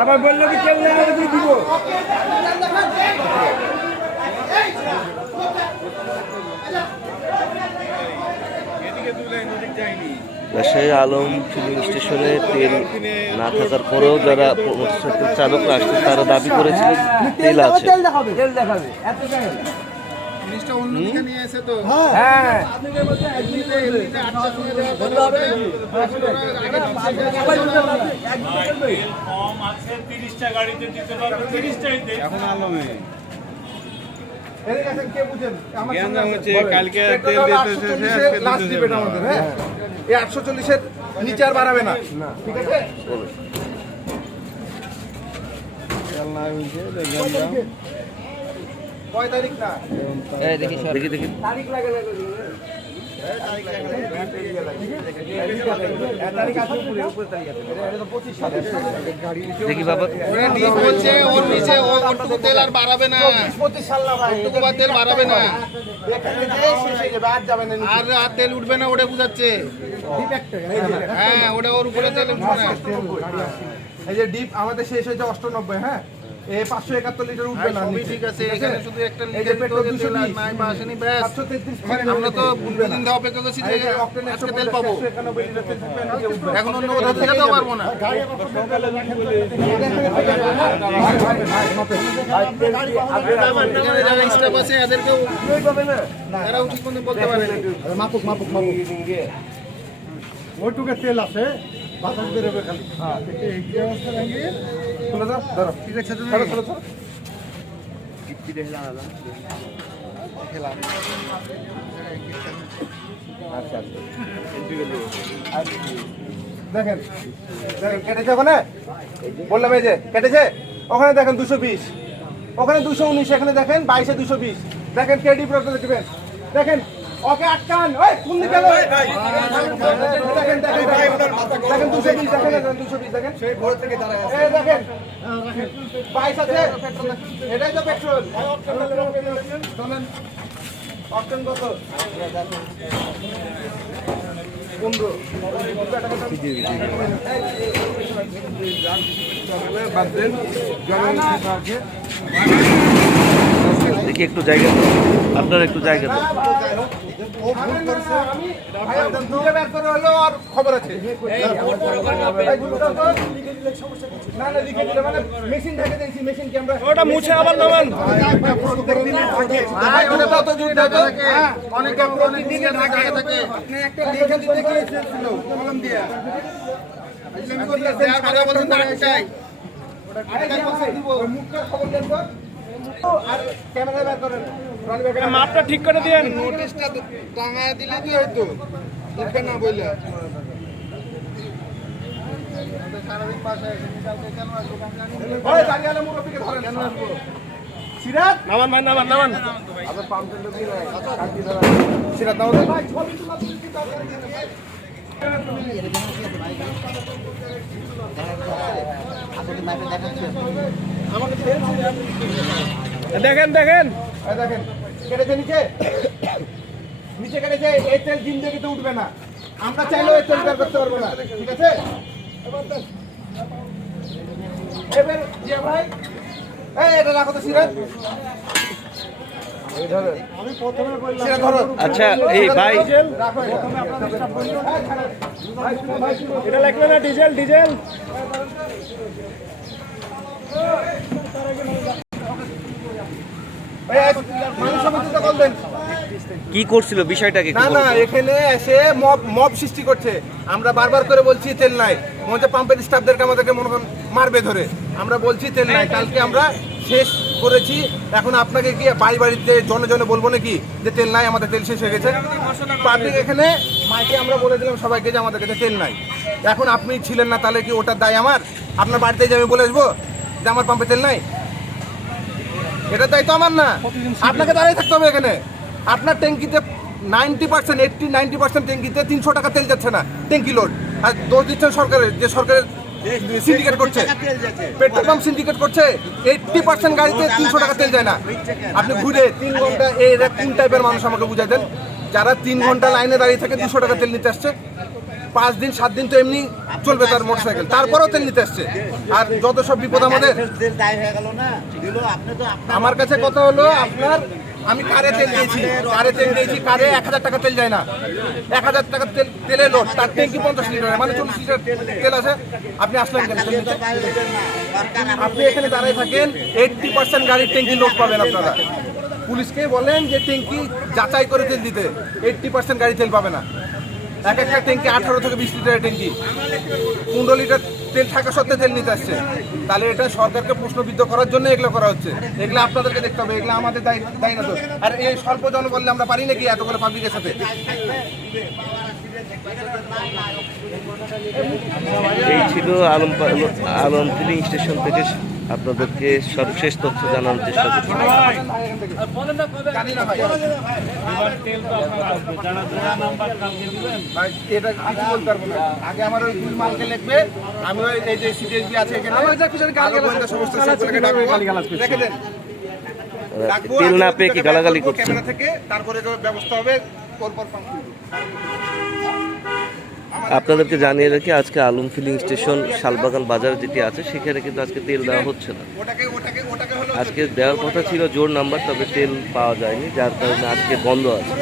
আবার বললো কি কেউ না দিব রাজশাহী আলম ফিলিং স্টেশনে তেল না থাকার পরেও যারা মোটরসাইকেল চালকরা আসছে তারা দাবি করেছিলেন তেল আছে। এই 840-এর নিচে আর বাড়াবে না, ঠিক আছে? কয় তারিখ না দেখি দেখি তারিখ লাগে দেখি বাবা তেল আর বাড়াবে না, 25 সাল না ভাই, তেল বাড়াবে না, আর তেল উঠবে না, ওটা বুঝাচ্ছে। হ্যাঁ, ওটা ওর উপরে তেল উঠবে না। এই যে ডিপ আমাদের শেষ হয়েছে 98, হ্যাঁ, 571 লিটার উঠবে না, ঠিক আছে। এখানে শুধু একটা লিটার তেল আর নাই বা আসেনি, ব্যাস। আমরা তো দুদিন ধরে অপেক্ষা করছি যে আজকে তেল পাবো, এখন অন্য কোথাও থেকে তো পারবো না। যারা স্টাফ আছে এদেরকেও তারাও ঠিক মতো বলতে পারে ওইটুকে তেল আছে, বাতাস বেরোবে খালি। এই অবস্থা লাগিয়ে চলে যাও, ধরো ঠিক আছে, চলো চলো চলো। দেখেন দেখেন কেটেছে ওখানে, বললাম এই যে কেটেছে ওখানে, দেখেন 220, ওখানে 219, এখানে দেখেন 22-এ 220, দেখেন কেডি প্রোডাক্ট দেখবেন, দেখেন ওকে আটকান, ওই কোন দিকে গেল, দেখেন দেখেন দেখেন 220, দেখেন 220, দেখেন সেই ভোর থেকে দাঁড়ায় আছে, এই দেখেন 22 আছে, এটাই তো পেট্রোল। শুনুন অপশন কত 15 বাদ দেন, দেখি একটু জায়গা দেন, আপনারা একটু জায়গা দেন। খবর আছে মেশিন ঢেকে দিয়েছি, মেশিন কি আমরা ওটা মুছে আবার নামান, অনেকে থাকে একটা লেখা দিতে গিয়েছিল কলম দিয়া, কথা বলছেন না একটাই মাপটা ঠিক করে দিয়েন, নোটিশটা টাঙায় দিলে কি হয়তো লিখে না বইলে সারাদিন পাশে কেন আসবো কেন আসবো সিরাত নামান ভাই, নামান নামান, সিরাত নামান ভাই, দেখেন দেখেন দেখেন কেটেছে নিচে, নিচে কেটেছে, এই তেল জিন্দেগিতে উঠবে না, আমরা চাইলেও এই তেল বের করতে পারবো না, ঠিক আছে? এবার জিয়া ভাই, এই এটা রাখো তো সিরাত, আমি প্রথমে বললাম সিরাত ধরো। আচ্ছা এই ভাই এটা লাগবে না, ডিজেল ডিজেল মানুষ সমিতিতে কল দেন। কি করছিল বিষয়টা কি না না, এখানে এসে মব সৃষ্টি করছে। আমরা বারবার করে বলছি তেল নাই, মনে হচ্ছে পাম্পের স্টাফদেরকে আমাদেরকে মনে করেন মারবে ধরে। আমরা বলছি তেল নাই, কালকে আমরা শেষ করেছি। এখন আপনাকে কি বাড়ি বাড়িতে জনে জনে বলবো নাকি যে তেল নাই, আমাদের তেল শেষ হয়ে গেছে? পাবলিক এখানে মাইকে আমরা বলে দিলাম সবাইকে যে আমাদের কাছে তেল নাই। এখন আপনি ছিলেন না, তাহলে কি ওটার দায় আমার? আপনার বাড়িতে যে আমি বলে আসবো যে আমার পাম্পে তেল নাই? এটা দায়িত্ব আমার না, আপনাকে দাঁড়িয়ে থাকতে হবে এখানে। আপনার ট্যাঙ্কিতে 90% 80-90% ট্যাঙ্কিতে 300 টাকা তেল যাচ্ছে না, ট্যাঙ্কি লোড। আর দোষ দিচ্ছেন সরকারের, যে সরকারের সিন্ডিকেট করছে, পেট্রোল পাম্প সিন্ডিকেট করছে। 80% গাড়িতে 300 টাকা তেল যায় না। আপনি ঘুরে 3 ঘন্টা এরা কোন টাইপের মানুষ আমাকে বুঝাই দেন, যারা 3 ঘন্টা লাইনে দাঁড়িয়ে থাকে 200 টাকা তেল নিতে আসছে। 5 দিন 7 দিন তো এমনি চলবে তার মোটরসাইকেল, তারপরেও তেল নিতে আসছে। আর যত সব বিপদ আমাদের। আমার কাছে কথা হলো আপনার, আমি কারে তেল দিয়েছি, কারে 1000 টাকা তেল যায় না। 1000 টাকা তেলের লোড, তার ট্যাঙ্কি 50 লিটার, মানে 40 লিটার তেল আছে। আপনি আসলেন কেন? আপনি এখানে দাঁড়িয়ে থাকেন, 80% গাড়ির ট্যাঙ্কি লোড পাবেন আপনারা। পুলিশকে বলেন যে ট্যাঙ্কি যাচাই করে তেল দিতে, 80% গাড়ি তেল পাবে না। এক একটা ট্যাঙ্কি 18 থেকে 20 লিটারের ট্যাঙ্কি, 15 লিটার তেল থাকা সত্ত্বেও তেল নিতে আসছে। তাহলে এটা সরকারকে প্রশ্নবিদ্ধ করার জন্য এগুলো করা হচ্ছে। এগুলো আপনাদেরকে দেখতে হবে, এগুলো আমাদের দায়ী না তো। আর এই স্বল্প জনবলে আমরা পারি নাকি এতগুলো পাবলিকের সাথে? এই ছিল আলম ফিলিং স্টেশন থেকে আপনাদেরকে সর্বশেষ তথ্য জানানোর চেষ্টা করছি। জানি না ভাই, ভাই, এটা কিছু বলতে পারবো না। আগে আমার ওই দুই মালকে লিখবে, আমি ওই এই যে সিটিএসবি আছে এখানে সমস্ত সকলকে ডাকবো, রেখে দেন। ডাকবো, তেল না পেয়ে কি গালাগালি করছে? ক্যামেরা থেকে তারপরে ব্যবস্থা হবে, পরপর পাম্প তুলবো। আপনাদেরকে জানিয়ে রাখি, আজকে আলম ফিলিং স্টেশন শালবাগান বাজার যেটি আছে সেখানে কিন্তু আজকে তেল দেওয়া হচ্ছে না। ওটাকে হলো আজকে দেওয়ার কথা ছিল জোর নাম্বার, তবে তেল পাওয়া যায়নি, যার কারণে আজকে বন্ধ আছে।